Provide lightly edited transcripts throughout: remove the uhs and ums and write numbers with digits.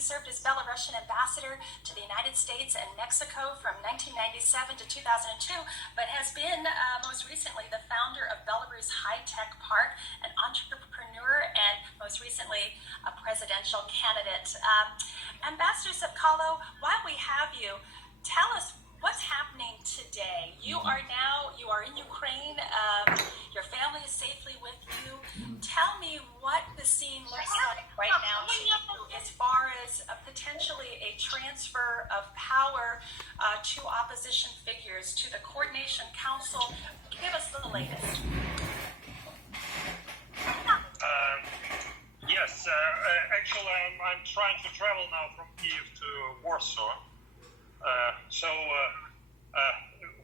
served as Belarussian ambassador to the United States and Mexico from 1997 to 2002, but has been most recently the founder of Belarus High-Tech Park, an entrepreneur, and most recently a presidential candidate. Ambassador Tsepkalo, while we have you, tell us what's happening today. You are in Ukraine. Your family is safely with you. Tell me what the scene looks like right now to you as far as potentially a transfer of power to opposition figures, to the Coordination Council. Give us the latest. Yes, actually I'm trying to travel now from Kiev to Warsaw.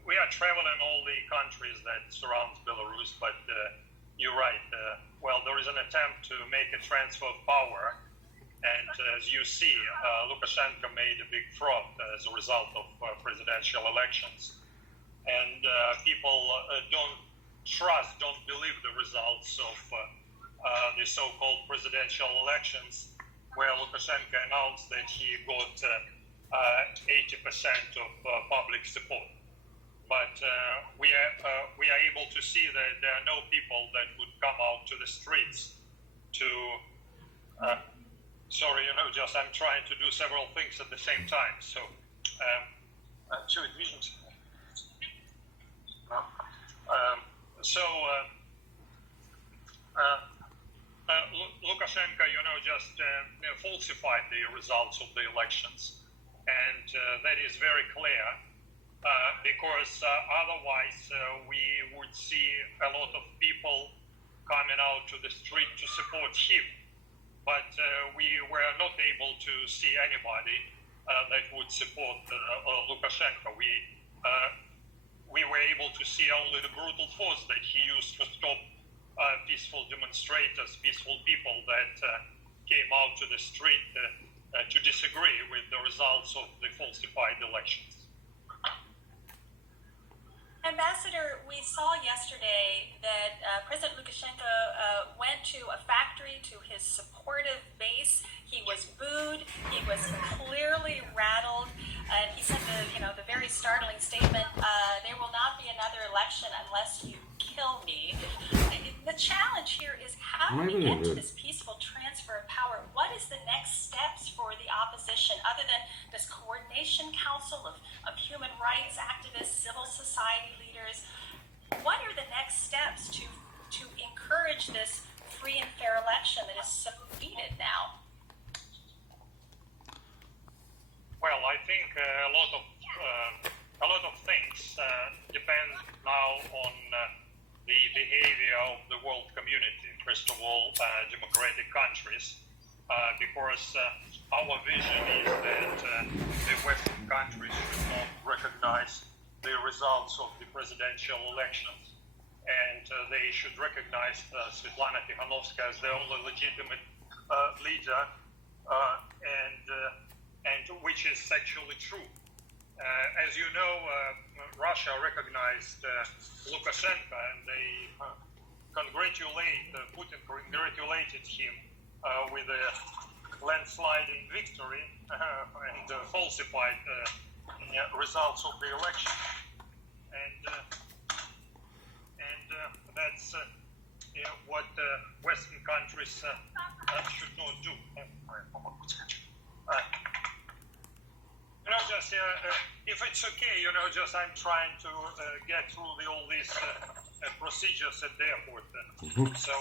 We are traveling all the countries that surround Belarus, but you're right. Well, there is an attempt to make a transfer of power, and as you see, Lukashenko made a big fraud as a result of presidential elections, and people don't believe the results of the so-called presidential elections, where Lukashenko announced that he got 80% of public support. But we are able to see that there are no people that would come out to the streets to. Sorry, just I'm trying to do several things at the same time. So, Lukashenko, just falsified the results of the elections, and that is very clear. Because otherwise we would see a lot of people coming out to the street to support him. But we were not able to see anybody that would support Lukashenko. We were able to see only the brutal force that he used to stop peaceful demonstrators, peaceful people that came out to the street to disagree with the results of the falsified elections. Ambassador, we saw yesterday that President Lukashenko went to a factory, to his supportive base. He was booed. He was clearly rattled. And he said the very startling statement, there will not be another election unless you kill me. The challenge here is how do we get to this peaceful transfer of power? What is the next steps for the opposition other than this coordination council of human rights activists, civil society leaders? What are the next steps to encourage this free and fair election that is so needed now? Well, I think a lot of things depend now on the behavior of the world community. First of all, democratic countries, because our vision is that the Western countries should not recognize the results of the presidential elections, and they should recognize Svetlana Tikhanovskaya as the only legitimate leader, and which is actually true. As you know, Russia recognized Lukashenko, and they Putin congratulated him with a landsliding victory and falsified results of the election. And that's what Western countries should not do. If it's okay, I'm trying to get through all these procedures at the airport. So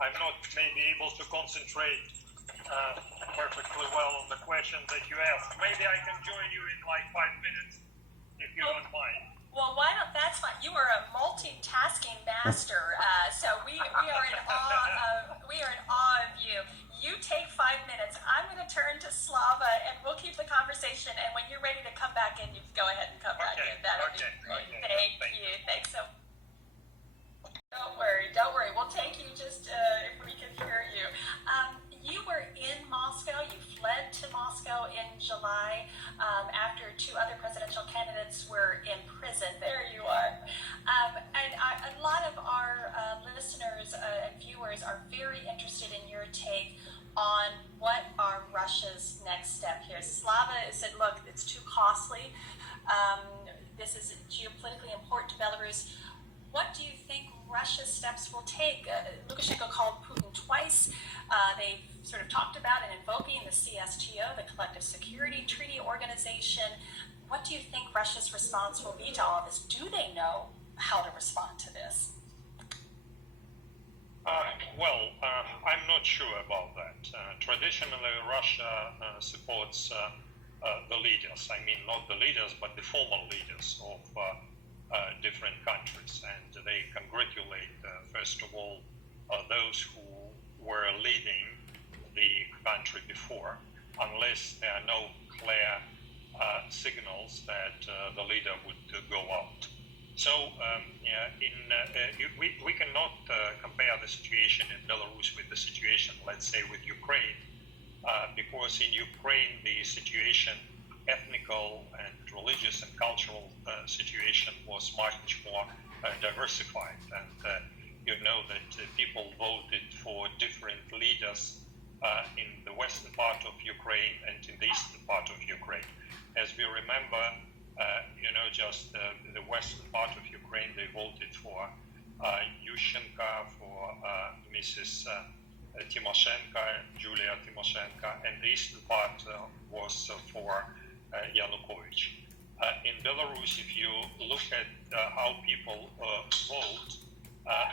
I'm not maybe able to concentrate perfectly well on the questions that you asked. Maybe I can join you in like 5 minutes, if you don't mind. Well, why not? That's fine. You are a multitasking master, so we are in awe of you. You take 5 minutes. I'm going to turn to Slava, and we'll keep the conversation. And when you're ready to come back in, you go ahead and come back in. That'll be great. Thank you. Thanks so much. Don't worry. We'll take you just if we can hear you. You were in Moscow. You fled to Moscow in July after two other presidential candidates were in prison. There you are. And a lot of our listeners and viewers are very interested in your take on what are Russia's Russia's next step here? Slava said, look, it's too costly. This is geopolitically important to Belarus. What do you think Russia's steps will take? Lukashenko called Putin twice. They sort of talked about and invoking the CSTO, the Collective Security Treaty Organization. What do you think Russia's response will be to all of this? Do they know how to respond to this? I'm not sure about that. Traditionally, Russia supports the leaders. I mean, not the leaders, but the formal leaders of different countries. And they congratulate, first of all, those who were leading the country before, unless there are no clear signals that the leader would go out. So we cannot compare the situation in Belarus with the situation, let's say, with Ukraine, because in Ukraine the situation, ethnical and religious and cultural situation was much more diversified, and you know that people voted for different leaders in the western part of Ukraine and in the eastern part of Ukraine. As we remember, just the western part of Ukraine, they voted for Yushchenko, for Mrs. Tymoshenko, Julia Tymoshenko, and the eastern part was for Yanukovych. In Belarus, if you look at how people vote,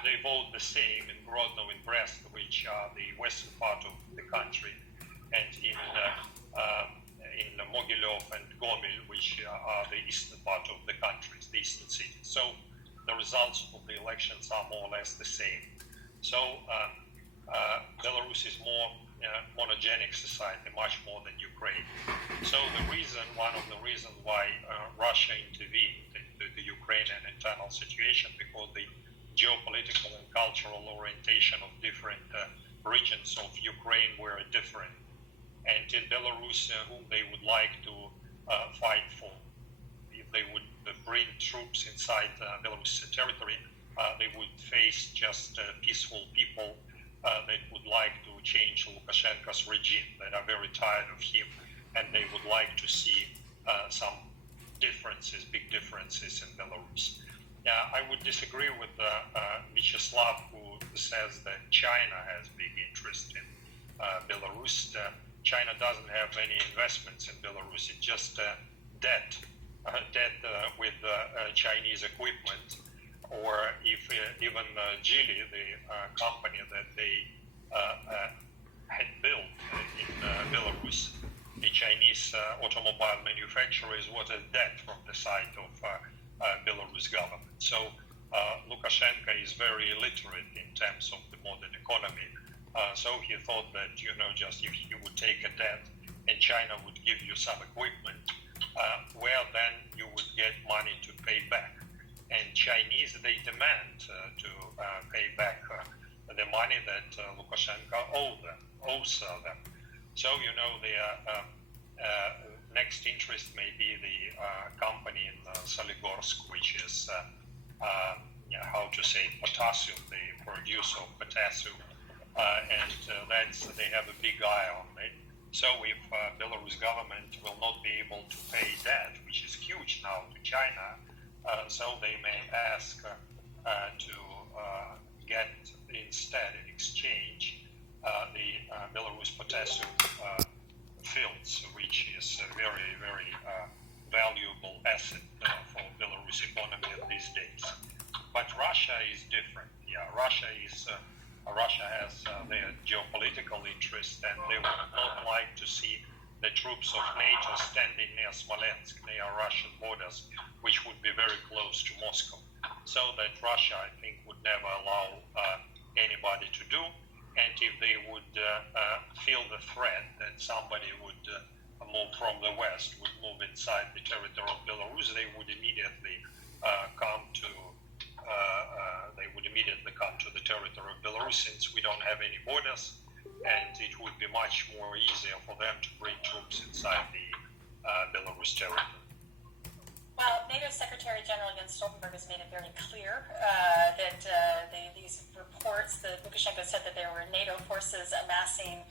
they vote the same in Grodno and Brest, which are the western part of the country, and in Mogilov and Gomel, which are the eastern part of the country, the eastern cities. So the results of the elections are more or less the same. So Belarus is more monogenic society, much more than Ukraine. So one of the reasons why Russia intervened into the Ukrainian internal situation, because the geopolitical and cultural orientation of different regions of Ukraine were different. And in Belarus, whom they would like to fight for, if they would bring troops inside Belarus territory, they would face just peaceful people that would like to change Lukashenko's regime, that are very tired of him, and they would like to see some differences, big differences in Belarus. I would disagree with Vyacheslav, who says that China has big interest in Belarus. China doesn't have any investments in Belarus. It's just debt with Chinese equipment, or if even Geely, the company that they had built in Belarus, the Chinese automobile manufacturers, was a debt from the side of Belarus government. So Lukashenko is very illiterate in terms of the modern economy. So he thought that, just if you would take a debt and China would give you some equipment, then you would get money to pay back. And Chinese, they demand to pay back the money that Lukashenko owes them. So, the next interest may be the company in Soligorsk, which is, potassium, the producer of potassium. And they have a big eye on it. So if Belarus government will not be able to pay debt, which is huge now to China, so they may ask to get instead in exchange the Belarus potassium fields, which is a very, very valuable asset for Belarus economy these days. But Russia is different. Russia has their geopolitical interest, and they would not like to see the troops of NATO standing near Smolensk, near Russian borders, which would be very close to Moscow. So that Russia, I think, would never allow anybody to do. And if they would feel the threat that somebody would move from the West, would move inside the territory of Belarus, they would immediately come to the territory of Belarus, since we don't have any borders, and it would be much more easier for them to bring troops inside the Belarus territory. Well, NATO Secretary General Jens Stoltenberg has made it very clear that these reports, that Lukashenko said that there were NATO forces amassing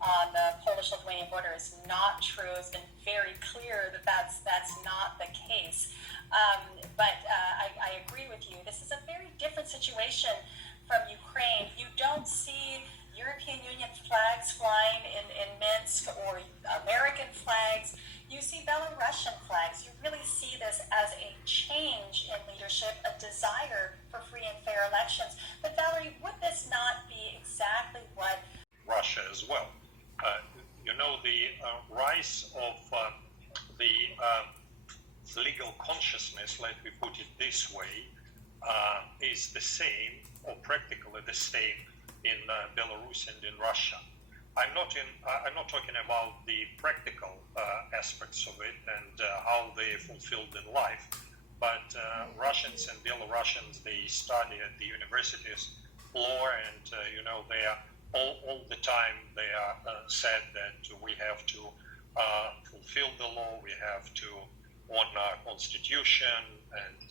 on the Polish Polish-Lithuanian border is not true. It's been very clear that that's not the case. But I agree with you. This is a very different situation from Ukraine. You don't see European Union flags flying in Minsk or American flags. You see Belarusian flags. You really see this as a change in leadership, a desire for free and fair elections. But Valery, would this not be exactly what Russia as well? The rise of the legal consciousness, let me put it this way, is the same or practically the same in Belarus and in Russia. I'm not talking about the practical aspects of it and how they fulfilled in life, but Russians and Belarusians, they study at the universities law, and they are all the time they are said that we have to fulfill the law, we have to honor our constitution and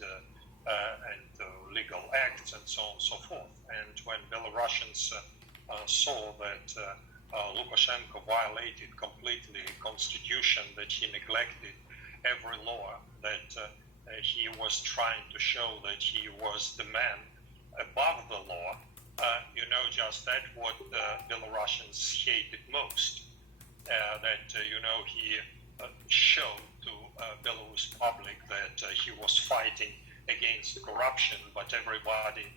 legal acts and so on and so forth. And when Belarusians saw that Lukashenko violated completely constitution, that he neglected every law, that he was trying to show that he was the man above the law, just that what Belarusians hated most, that he showed to Belarus public that he was fighting against corruption, but everybody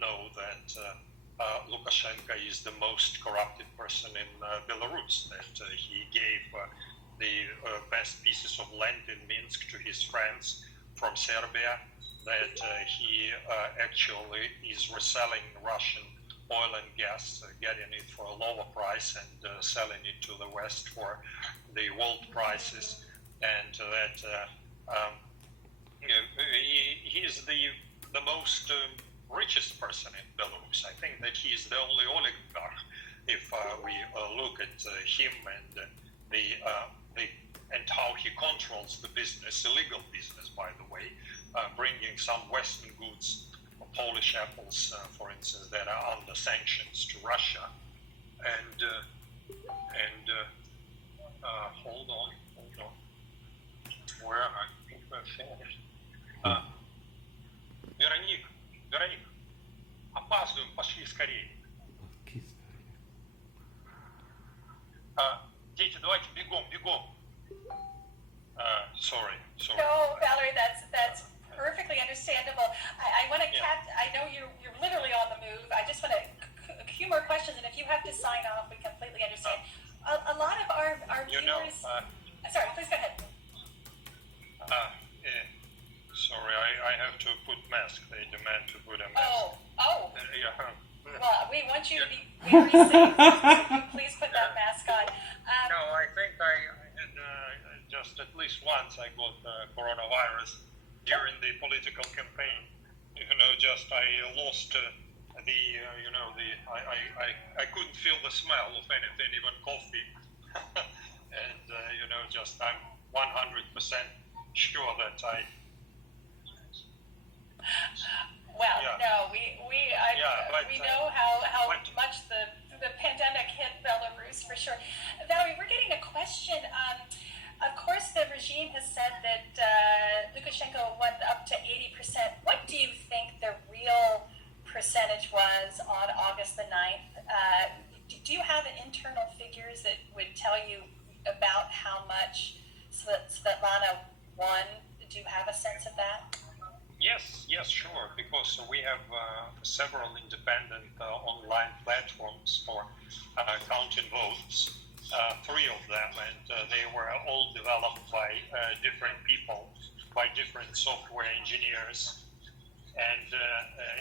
know that Lukashenko is the most corrupted person in Belarus, that he gave the best pieces of land in Minsk to his friends from Serbia, that he actually is reselling Russian oil and gas, getting it for a lower price and selling it to the West for the world prices, and that he is the most richest person in Belarus. I think that he is the only oligarch if we look at him and and how he controls the business, illegal business, by the way, bringing some Western goods, Polish apples, for instance, that are under sanctions to Russia, and hold on, where I think I finished. Вероник, опаздываем, пошли скорее. Дети, давайте бегом. Sorry. No, Valery, that's perfectly understandable. I want to I know you're literally on the move. I just want a few more questions, and if you have to sign off, we completely understand. A lot of our viewers. Sorry, please go ahead. Sorry, I have to put mask. They demand to put a mask. Oh. Yeah. Well, we want you to be very safe. Please put that mask on. No, I think I had just at least once I got coronavirus during the political campaign. I lost I couldn't feel the smell of anything, even coffee. And I'm 100% sure that I. Well, yeah. No, we know how much the pandemic hit Belarus for sure. Valery, we're getting a question. Of course, the regime has said that Lukashenko went up to 80%. What do you think the real percentage was on August the 9th? Do you have internal figures that would tell you about how much Svetlana won? Do you have a sense of that? Yes, sure, because we have several independent online platforms for counting votes, 3 of them, and they were all developed by different people, by different software engineers, and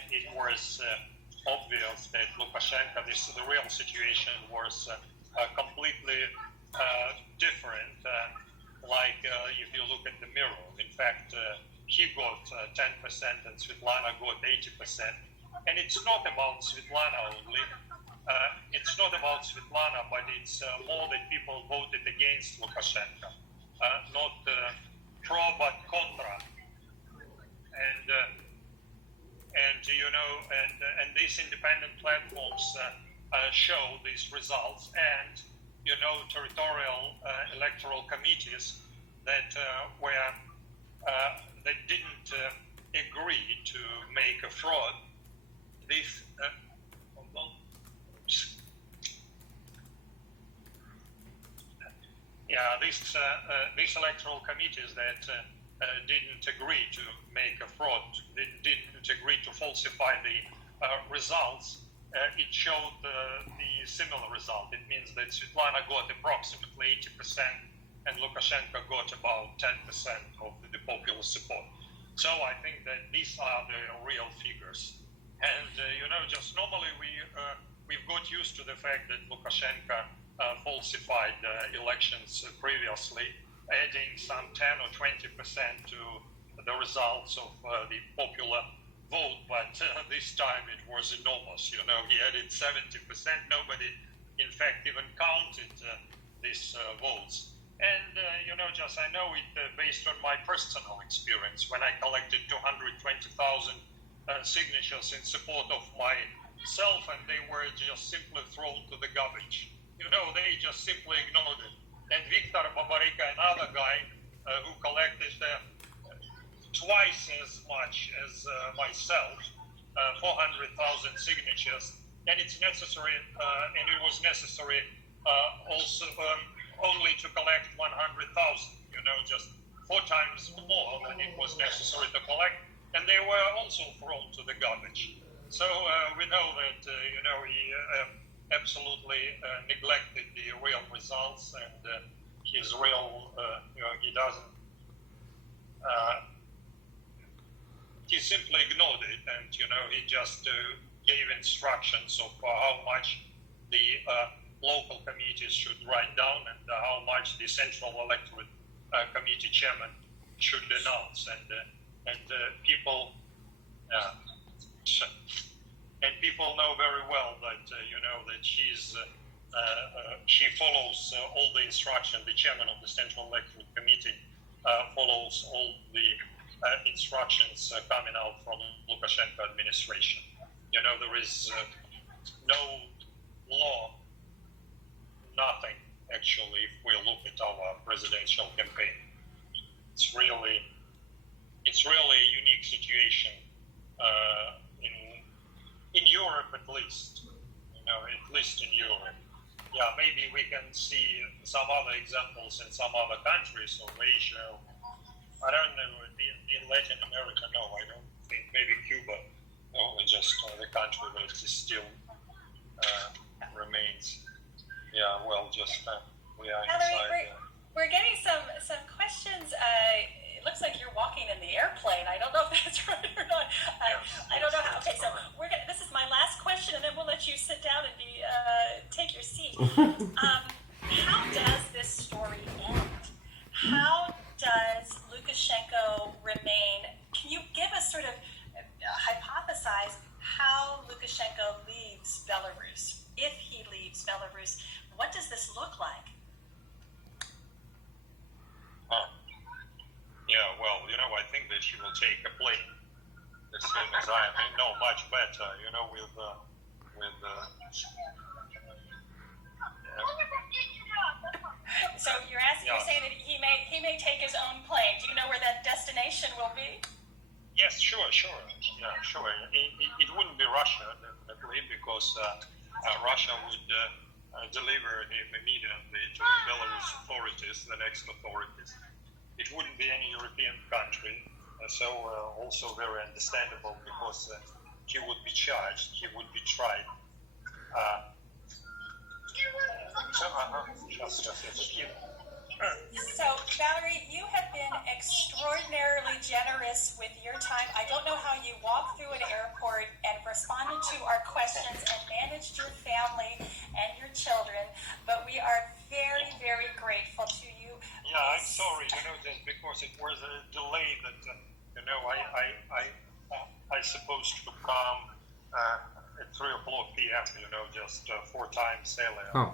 it was obvious that Lukashenko, the real situation was completely different, if you look at the mirror. In fact, he got 10% and Svetlana got 80%. And it's not about Svetlana only. It's not about Svetlana, but it's more that people voted against Lukashenko. Not pro, but contra. And these independent platforms show these results. And territorial electoral committees that that didn't agree to make a fraud. These these electoral committees that didn't agree to make a fraud, didn't agree to falsify the results. It showed the similar result. It means that Svetlana got approximately 80% and Lukashenko got about 10% of the popular support. So I think that these are the real figures. And just normally we've got used to the fact that Lukashenko falsified elections previously, adding some 10 or 20% to the results of the popular vote, but this time it was enormous. He added 70%. Nobody, in fact, even counted these votes. And, I know it based on my personal experience when I collected 220,000 signatures in support of myself, and they were just simply thrown to the garbage. They just simply ignored it. And Viktor Babarika, another guy who collected twice as much as myself, 400,000 signatures, and it's necessary, and it was necessary also only to collect 100,000, just 4 times more than it was necessary to collect, and they were also thrown to the garbage. So we know that, he absolutely neglected the real results, and his real, he doesn't, he simply ignored it, and he just gave instructions of how much the local committees should write down and how much the Central Electorate Committee chairman should announce, and people know very well that that she follows all the instructions. The chairman of the Central Electorate Committee follows all the instructions coming out from Lukashenko administration. There is no law, nothing actually. If we look at our presidential campaign, it's really a unique situation in Europe, at least. At least in Europe. Yeah, maybe we can see some other examples in some other countries of Asia. I don't know, in Latin America, no, I don't think. Maybe Cuba, just the country that is still remains. Yeah, well, we are Valery, inside. we're getting some questions. It looks like you're walking in the airplane. I don't know if that's right or not. I don't know how. Okay, so this is my last question, and then we'll let you sit down and take your seat. How does this story end? How does Lukashenko remain? Can you give us sort of hypothesize how Lukashenko leaves Belarus? If he leaves Belarus, what does this look like? Yeah, well, I think that she will take a plane. The same as I know much better, with So you're saying that he may take his own plane. Do you know where that destination will be? Yes, sure. Yeah, sure. It wouldn't be Russia, definitely, because Russia would deliver him immediately to Belarus authorities, the next authorities. It wouldn't be any European country, so also very understandable, because he would be charged, he would be tried. So, Valery, you have been extraordinarily generous with your time. I don't know how you walked through an airport and responded to our questions and managed your family and your children, but we are very, very grateful to you. Yeah, I'm sorry, just because it was a delay that, I supposed to come at 3:00 p.m., just 4 times earlier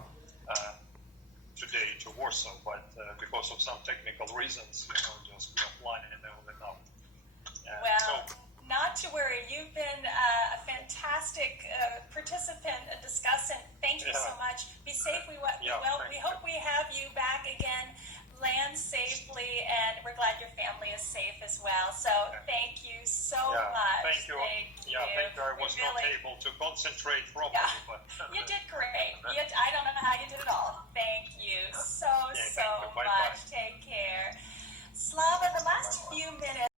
today to Warsaw, but because of some technical reasons, just we are flying in the middle of the night. Well, not to worry. You've been a fantastic fantastic participant and discussant. Thank you so much. Be safe. We hope we have you back again. Land safely, and we're glad your family is safe as well. So thank you so much. Thank you. Thank you. I was not able to concentrate properly. But you did great. I don't know how you did it all. Thank you.